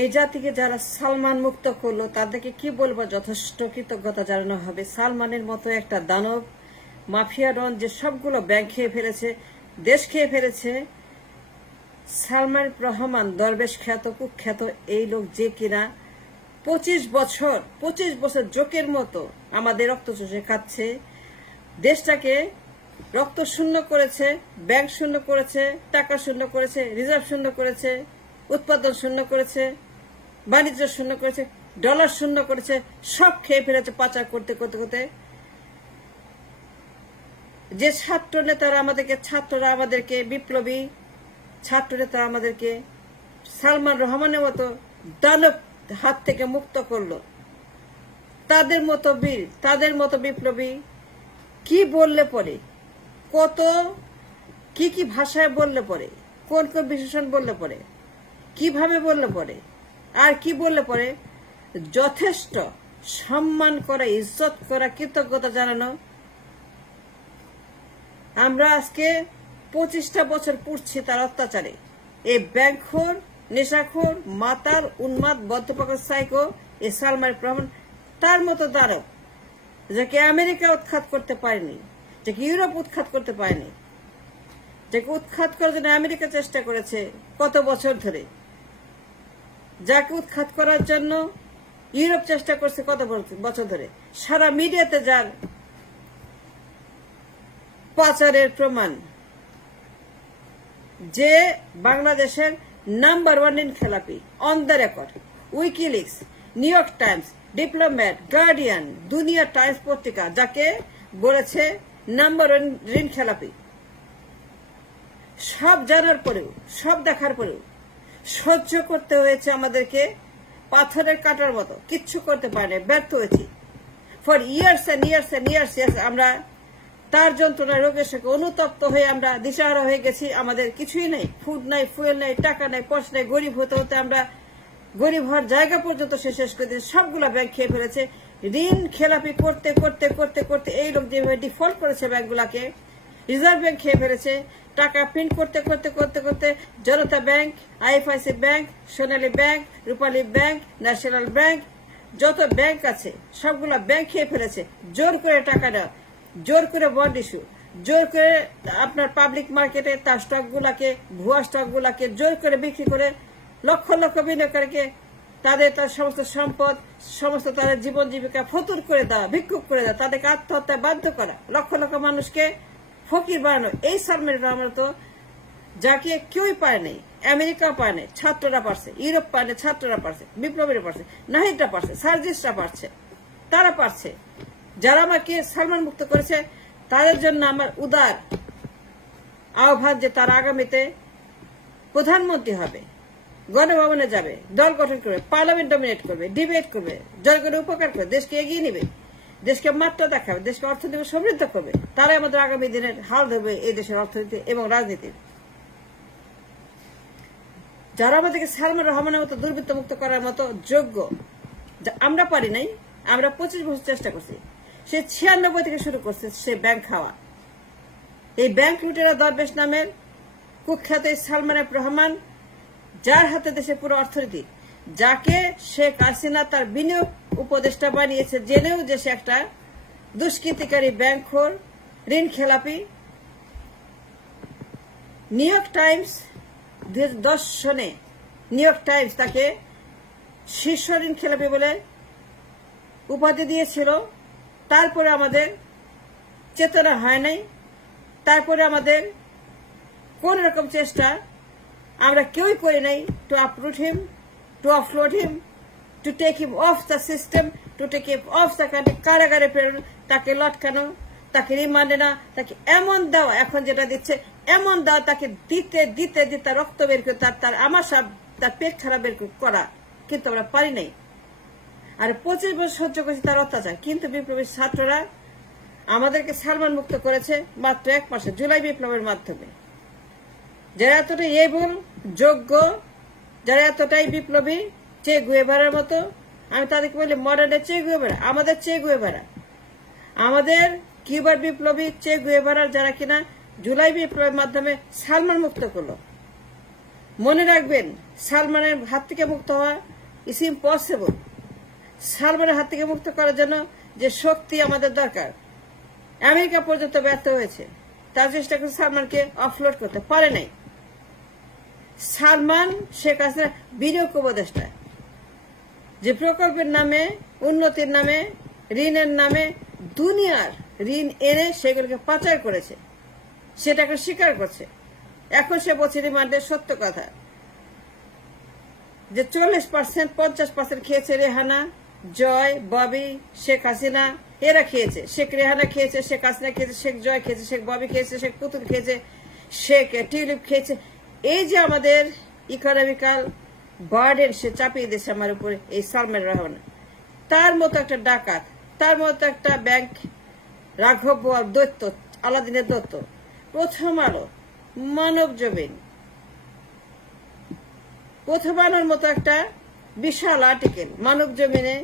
এই জাতিকে যারা সালমান মুক্ত করলো তাদেরকে কি বলবো, যথেষ্ট কৃতজ্ঞতা জানানো হবে। সালমানের মতো একটা দানব মাফিয়া ডন যে সবগুলো ব্যাংক খেয়ে ফেলেছে, দেশ খেয়ে ফেলেছে। সালমান রহমান দরবেশ খ্যাত কুখ্যাত এই লোক যে কিনা 25 বছর জোকের মতো আমাদের রক্ত চষে খাচ্ছে, দেশটাকে রক্ত শূন্য করেছে, ব্যাংক শূন্য করেছে, টাকা শূন্য করেছে, রিজার্ভ শূন্য করেছে, উৎপাদন শূন্য করেছে, বাণিজ্য শূন্য করেছে, ডলার শূন্য করেছে, সব খেয়ে ফেলেছে পাচার করতে করতে করতে। যে ছাত্র নেতারা ছাত্ররা আমাদেরকে বিপ্লবী ছাত্র নেতারা আমাদেরকে সালমান রহমানের মতো দানব হাত থেকে মুক্ত করলো, তাদের মতো বীর, তাদের মতো বিপ্লবী কি বললে পরে, কত কি কি ভাষায় বললে পরে, কোন কোন বিশেষণ বললে পরে, কিভাবে বললে পরে, আর কি বললে পরে যথেষ্ট সম্মান করা, ইজ্জত করা, কৃতজ্ঞতা জানানো। আমরা আজকে 25টা বছর পুড়ছি তার অত্যাচারে। এই ব্যাংকখোর, নেশাখোর, মাতাল, উন্মাদ, বদ্ধপাগল সাইকো এই সালমান রহমান তার মতো দানব, যাকে আমেরিকা উৎখাত করতে পারেনি, যাকে ইউরোপ উৎখাত করতে পারেনি, যাকে উৎখাত করার জন্য আমেরিকা চেষ্টা করেছে কত বছর ধরে, যাকে উৎখাত করার জন্য ইউরোপ চেষ্টা করছে কত বছর ধরে, সারা মিডিয়াতে যার পাচারের প্রমাণ, যে বাংলাদেশের নাম্বার 1 ঋণ খেলাপি on the record, WikiLeaks, new York Times, diplomat, guardian, দুনিয়া টাইমস পত্রিকা যাকে বলেছে নাম্বার 1 ঋণ খেলাপি, সব জানার পরেও, সব দেখার পরেও সহ্য করতে হয়েছে আমাদেরকে পাথরের কাটার মতো, কিচ্ছু করতে পারেনি, ব্যর্থ হয়েছি। For years and years and years আমরা তার যন্ত্রণা রোগের সঙ্গে অনুতপ্ত হয়ে আমরা দিশাহারা হয়ে গেছি। আমাদের কিছুই নেই, ফুড নাই, ফুয়েল নেই, টাকা নেই, পয়সা নেই, গরিব হতে হতে আমরা গরিব হওয়ার জায়গা পর্যন্ত শেষ করে দিয়েছি। সবগুলা ব্যাংক খেয়ে ফেলেছে। ঋণ খেলাপি করতে করতে করতে করতে এই লোক যেভাবে ডিফল্ট করেছে ব্যাংকগুলাকে, রিজার্ভ ব্যাংক খেয়ে ফেলেছে। টাকা প্রিন্ট করতে করতে করতে করতে জনতা ব্যাংক, আইএফআইসি ব্যাংক, সোনালী ব্যাংক, রূপালী ব্যাংক, ন্যাশনাল ব্যাংক, যত ব্যাংক আছে সবগুলা ব্যাংক খেয়ে ফেলেছে। জোর করে টাকা দেওয়া, জোর করে বন্ড ইস্যু, জোর করে আপনার পাবলিক মার্কেটে তার স্টকগুলাকে, ভুয়া স্টকগুলাকে জোর করে বিক্রি করে লক্ষ লক্ষ বিনিয়োগকারীকে তার সমস্ত সম্পদ, সমস্ত তাদের জীবন জীবিকা ফতুর করে দেওয়া, ভিক্ষুক করে দেওয়া, তাদেরকে আত্মহত্যায় বাধ্য করা, লক্ষ লক্ষ মানুষকে ফকির বানানো। এই সালমান রহমান তো যাকে কেউই পায় নাই, আমেরিকাও পায় নাই, ছাত্ররা পারছে, ইউরোপ পায় নাই, ছাত্ররা পারছে, বিপ্লবীরা পারছে, নাহিদরা পারছে, সার্জিস্টরা পারছে, তারা পারছে। যারা আমাকে সালমান মুক্ত করেছে তাদের জন্য আমার উদার আহ্বান যে তারা আগামীতে প্রধানমন্ত্রী হবে, গণভবনে যাবে, দল গঠন করবে, পার্লামেন্ট ডমিনেট করবে, ডিবেট করবে, জনগণের উপকার করবে, দেশকে এগিয়ে নেবে, দেশকে মাত্রা দেখাবে, দেশকে অর্থনীতি সমৃদ্ধ করবে। তারাই আমাদের আগামী দিনের হাল ধরবে এই দেশের অর্থনীতি এবং রাজনীতির। যারা আমাদেরকে সালমান রহমানের মতো দুর্বৃত্ত মুক্ত করার মতো যোগ্য, আমরা পারি নাই। আমরা 25 বছর চেষ্টা করছি। সে 96 থেকে শুরু করছে সে ব্যাংক খাওয়া। এই ব্যাংক লুটেরা দরবেশ নামের কুখ্যাত সালমান রহমান, যার হাতে দেশের পুরো অর্থনীতি, যাকে শেখ হাসিনা তার বিনিয়োগ উপদেষ্টা বানিয়েছে, জেনেও যে সে একটা দুষ্কৃতিকারী, ব্যাংকখোর, ঋণ খেলাপি। নিউ ইয়র্ক টাইমস 2010 সনে নিউ ইয়র্ক টাইমস তাকে শীর্ষ ঋণ খেলাপি বলে উপাধি দিয়েছিল। তারপরে আমাদের চেতনা হয় নাই, তারপরে আমাদের কোন রকম চেষ্টা আমরা কেউই করি নাই to uproot him, to offload him, to take him off the system, to take him off the country. কারাগারে প্রেরণ, তাকে লটকানো, তাকে রিমান্ডে না, তাকে এমন দাও, এখন যেটা দিচ্ছে এমন দাও, তাকে দিতে দিতে দিতে রক্ত বের করে তার আমার সব তার পেট খারাপ বের করা, কিন্তু আমরা পারি নাই। আর 25 বছর সহ্য করেছি তার অত্যাচার। কিন্তু বিপ্লবী ছাত্ররা আমাদেরকে সালমান মুক্ত করেছে মাত্র 1 মাসে, জুলাই বিপ্লবের মাধ্যমে। যারা এতটাই এবল, যোগ্য, যারা এতটাই বিপ্লবী, চে গুয়েভারার মতো, আমি তাদেরকে বলি মডার্নের চে গুয়েভারা, আমাদের চে গুয়েভারা, আমাদের কিউবার বিপ্লবী চে গুয়েভারার যারা কিনা জুলাই বিপ্লবের মাধ্যমে সালমান মুক্ত করলো। মনে রাখবেন সালমানের হাত থেকে মুক্ত হওয়া ইজ ইম্পসিবল। সালমানের হাত থেকে মুক্ত করার জন্য যে শক্তি আমাদের দরকার, আমেরিকা পর্যন্ত ব্যর্থ হয়েছে, তার চেষ্টা করে সালমানকে অফলোড করতে পারে নাই। সালমান শেখ হাসিনা বিনিয়োগ উপদেষ্টা, যে প্রকল্পের নামে, উন্নতির নামে, ঋণের নামে দুনিয়ার ঋণ এনে সেগুলোকে পাচার করেছে, সেটাকে স্বীকার করছে। এখন সে বলছে রিমান্ডে সত্য কথা যে 40%, 50% খেয়েছে রেহানা, জয়, ববি, শেখ হাসিনা, এরা খেয়েছে। শেখ রেহানা খেয়েছে, শেখ হাসিনা খেয়েছে, শেখ জয় খেয়েছে, শেখ ববি খেয়েছে, শেখ পুতুল খেয়েছে, শেখ টিউলিপ খেয়েছে। এই যে আমাদের ইকোনমিক্যাল বার্ডেন সে চাপিয়ে দিয়েছে আমার উপরে এই সালমান রহমান। তার মতো একটা ডাকাত, তার মতো একটা ব্যাংক রাঘব বোয়াল দৈত্য, আলাদিনের দৈত্য, প্রথম আলো, মানব জমিন, প্রথম আলোর মতো একটা বিশাল আর্টিকেল মানব জমিনে,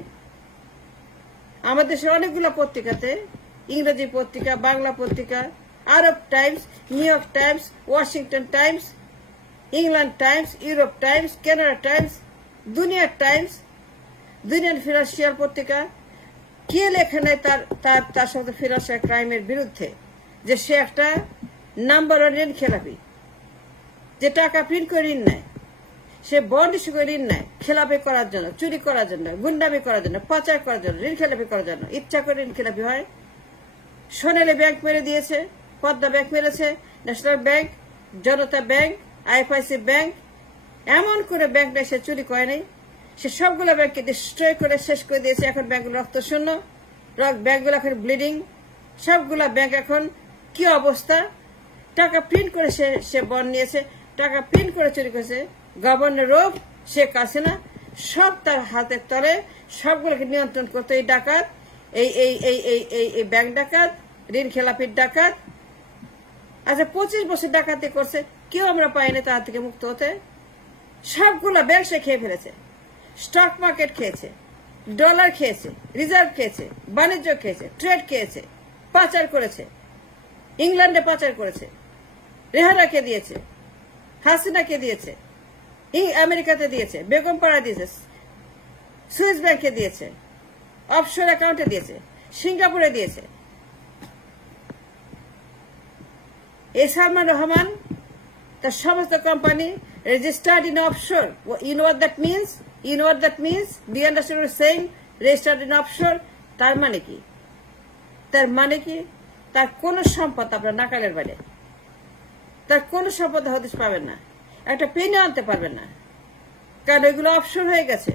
আমাদের দেশের অনেকগুলো পত্রিকাতে, ইংরেজি পত্রিকা, বাংলা পত্রিকা, Arab Times, New York Times, Washington Times, England Times, Europe Times, Canada Times, দুনিয়ার টাইমস, দুনিয়ার ফিনান্সিয়াল পত্রিকা, কে লেখে নেয় তার সাথে ফিনান্সিয়াল ক্রাইমের বিরুদ্ধে, যে সে একটা নাম্বার ওয়ান ঋণ খেলাপি, যে টাকা প্রিন্ট করে ঋণ নেয়, সে বন্ড ইস্যু করে ঋণ নেয় খেলাপি করার জন্য, চুরি করার জন্য, গুন্ডামি করার জন্য, পাচার করার জন্য, ঋণ খেলাপি করার জন্য, ইচ্ছা করে ঋণ খেলাপি হয়। সোনালী ব্যাংক মেরে দিয়েছে, পদ্মা ব্যাংক মেরেছে, ন্যাশনাল ব্যাংক, জনতা ব্যাংক, আইএফআইসি ব্যাংক, এমন করে ব্যাংক নেই সে চুরি করে নেই। সে সবগুলো ব্যাংককে ডিস্ট্রয় করে শেষ করে দিয়েছে। এখন ব্যাংকগুলো রক্ত শূন্য, ব্যাংকগুলো এখন ব্লিডিং। সবগুলা ব্যাংক এখন কি অবস্থা? টাকা প্রিন্ট করে সে বন্ড নিয়েছে, টাকা প্রিন্ট করে চুরি করেছে। গভর্নর রোগ শেখ হাসিনা সব তার হাতের তলে, সবগুলোকে নিয়ন্ত্রণ করতো এই ডাকাত, এই ব্যাংক ডাকাত, ঋণ খেলাপির ডাকাত। আচ্ছা 25 বছর ডাকাতি করছে, কেউ আমরা পাইনি তার থেকে মুক্ত হতে। সবগুলা ব্যাংক সে খেয়ে ফেলেছে, স্টক মার্কেট খেয়েছে, ডলার খেয়েছে, রিজার্ভ খেয়েছে, বাণিজ্য খেয়েছে, ট্রেড খেয়েছে, পাচার করেছে, ইংল্যান্ডে পাচার করেছে, রেহানাকে দিয়েছে, হাসিনাকে দিয়েছে, আমেরিকাতে দিয়েছে, বেগম পাড়া দিয়েছে, সুইস ব্যাংকে দিয়েছে, অফশোর অ্যাকাউন্টে দিয়েছে, সিঙ্গাপুরে দিয়েছে। এই সালমান রহমান তার সমস্ত company registered in offshore. You know what that means? You know what that means? Do you understand what saying? Registered in offshore তার মানে কি? তার মানে কি? তার কোন সম্পদ আপনার নাকালের বাইরে, তার কোন সম্পদ হদিস পাবেন না, একটা পেনও আনতে পারবেন না, কারণ ওইগুলো অফশোর হয়ে গেছে,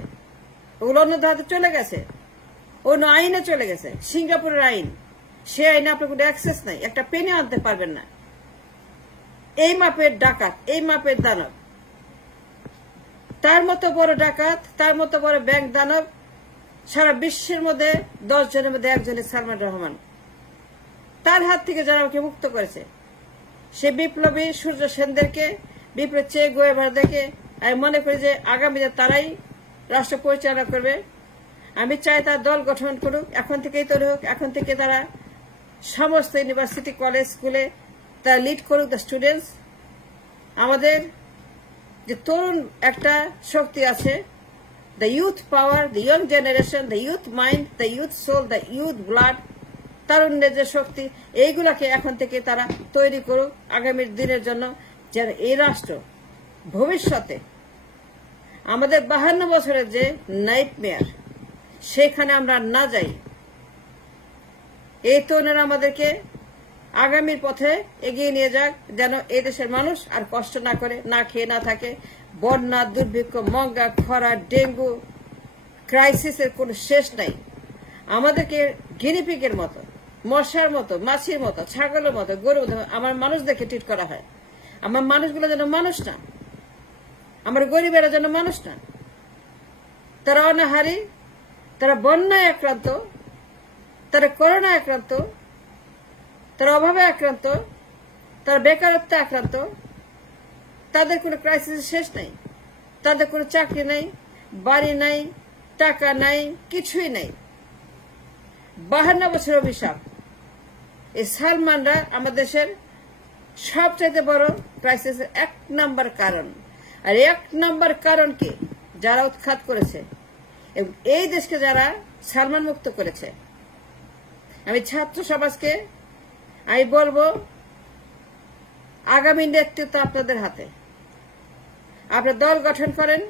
ওগুলো অন্য ধাতে চলে গেছে, অন্য আইনে চলে গেছে, সিঙ্গাপুরের আইন, সে আইনে আপনার কোনো অ্যাক্সেস নাই, একটা পেনও আনতে পারবেন না। এই মাপের ডাকাত, এই মাপের দানব, তার মতো বড় ডাকাত, তার মতো বড় ব্যাংক দানব সারা বিশ্বের মধ্যে 10 জনের মধ্যে একজনের সালমান রহমান। তার হাত থেকে যারা আমাকে মুক্ত করেছে, সে বিপ্লবী সূর্য সেনদেরকে, বিপ্লব চে গোয়েভারদেরকে আমি মনে করি যে আগামীতে তারাই রাষ্ট্র পরিচালনা করবে। আমি চাই তার দল গঠন করুক, এখন থেকেই তৈরি হোক, এখন থেকে তারা সমস্ত ইউনিভার্সিটি, কলেজ, স্কুলে তারা লিড করুক দ্য স্টুডেন্টস। আমাদের যে তরুণ একটা শক্তি আছে, the youth power, the young generation, the youth mind, the youth soul, the youth blood, তারুণ্যের যে শক্তি, এইগুলাকে এখন থেকে তারা তৈরি করুক আগামীর দিনের জন্য, যেন এই রাষ্ট্র ভবিষ্যতে আমাদের 52 বছরের যে নাইটমেয়ার, সেখানে আমরা না যাই। এই তরুণেরা আমাদেরকে আগামীর পথে এগিয়ে নিয়ে যাক, যেন এই দেশের মানুষ আর কষ্ট না করে, না খেয়ে না থাকে। বন্যা, দুর্ভিক্ষ, মঙ্গা, খরা, ডেঙ্গু ক্রাইসিসের কোনো শেষ নাই। আমাদেরকে গিনিপিগের মতো, মশার মতো, মাছির মতো, ছাগলের মতো, গরুর মতো আমার মানুষদেরকে ট্রিট করা হয়। আমার মানুষগুলো যেন মানুষ না, আমার গরিবেরা যেন মানুষ না। তারা অনাহারী, তারা বন্যায় আক্রান্ত, তারা করোনায় আক্রান্ত, তারা অভাবে আক্রান্ত, তারা বেকারত্বে আক্রান্ত। তাদের কোনো ক্রাইসিস শেষ নাই, তাদের কোনো চাকরি নাই, বাড়ি নাই, টাকা নাই, কিছুই নাই। 52 বছর অভিশাপ। এই সালমানরা আমাদের দেশের সবচাইতে বড় ক্রাইসিসের 1 নাম্বার কারণ। আর 1 নম্বর কারণ কি, যারা উৎখাত করেছে এবং এই দেশকে যারা সালমান মুক্ত করেছে। আমি ছাত্র সমাজকে আমি বলবো, আগামী নেতৃত্ব আপনাদের হাতে। আপনারা দল গঠন করেন,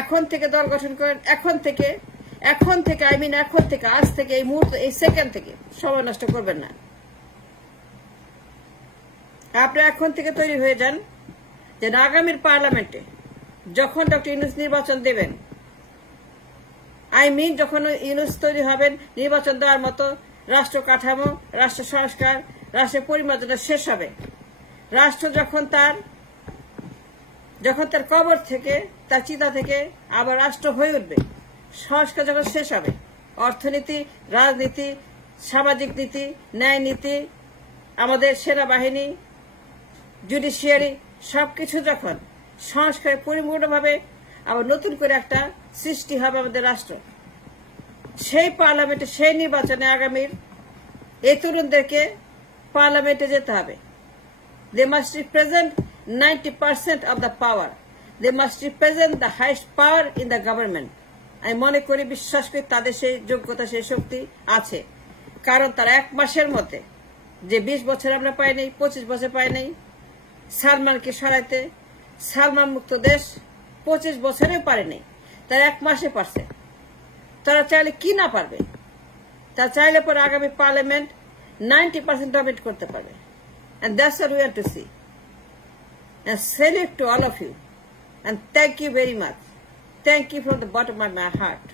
এখন থেকে দল গঠন করেন, এখন থেকে আজ থেকে, এই মুহূর্তে, এই সেকেন্ড থেকে সময় নষ্ট করবেন না। আপনারা এখন থেকে তৈরি হয়ে যান যে আগামীর পার্লামেন্টে যখন ডক্টর ইউনূস নির্বাচন দেবেন, যখন ইউনূস তৈরি হবেন, নির্বাচন দেওয়ার মতো রাষ্ট্র কাঠামো, রাষ্ট্র সংস্কার, রাষ্ট্রের পরিমার্জনা শেষ হবে, রাষ্ট্র যখন তার কবর থেকে, তার চিতা থেকে আবার রাষ্ট্র হয়ে উঠবে, সংস্কার যখন শেষ হবে, অর্থনীতি, রাজনীতি, সামাজিক নীতি, ন্যায় নীতি, আমাদের সেনাবাহিনী, জুডিশিয়ারি সবকিছু যখন সংস্কারে পরিপূর্ণভাবে আবার নতুন করে একটা সৃষ্টি হবে আমাদের রাষ্ট্র, সেই পার্লামেন্টে, সেই নির্বাচনে আগামীর এই তরুণদেরকে পার্লামেন্টে যেতে হবে। They must represent 90% of the power. They must represent the highest power in the government. আমি মনে করি, বিশ্বাস করি তাদের সেই যোগ্যতা, সেই শক্তি আছে। কারণ তারা 1 মাসের মধ্যে যে 20 বছর আমরা পাই নাই, 25 বছর পাই নাই সালমানকে সরাইতে, সালমান মুক্ত দেশ 25 বছরে পারে নাই, তারা 1 মাসে পারছে। তারা চাইলে কি না পারবে, তারা চাইলে পরে আগামী পার্লামেন্ট 90% ডমিনেট করতে পারবে। And that's what we want to see. And salute to all of you. And thank you very much. Thank you from the bottom of my heart.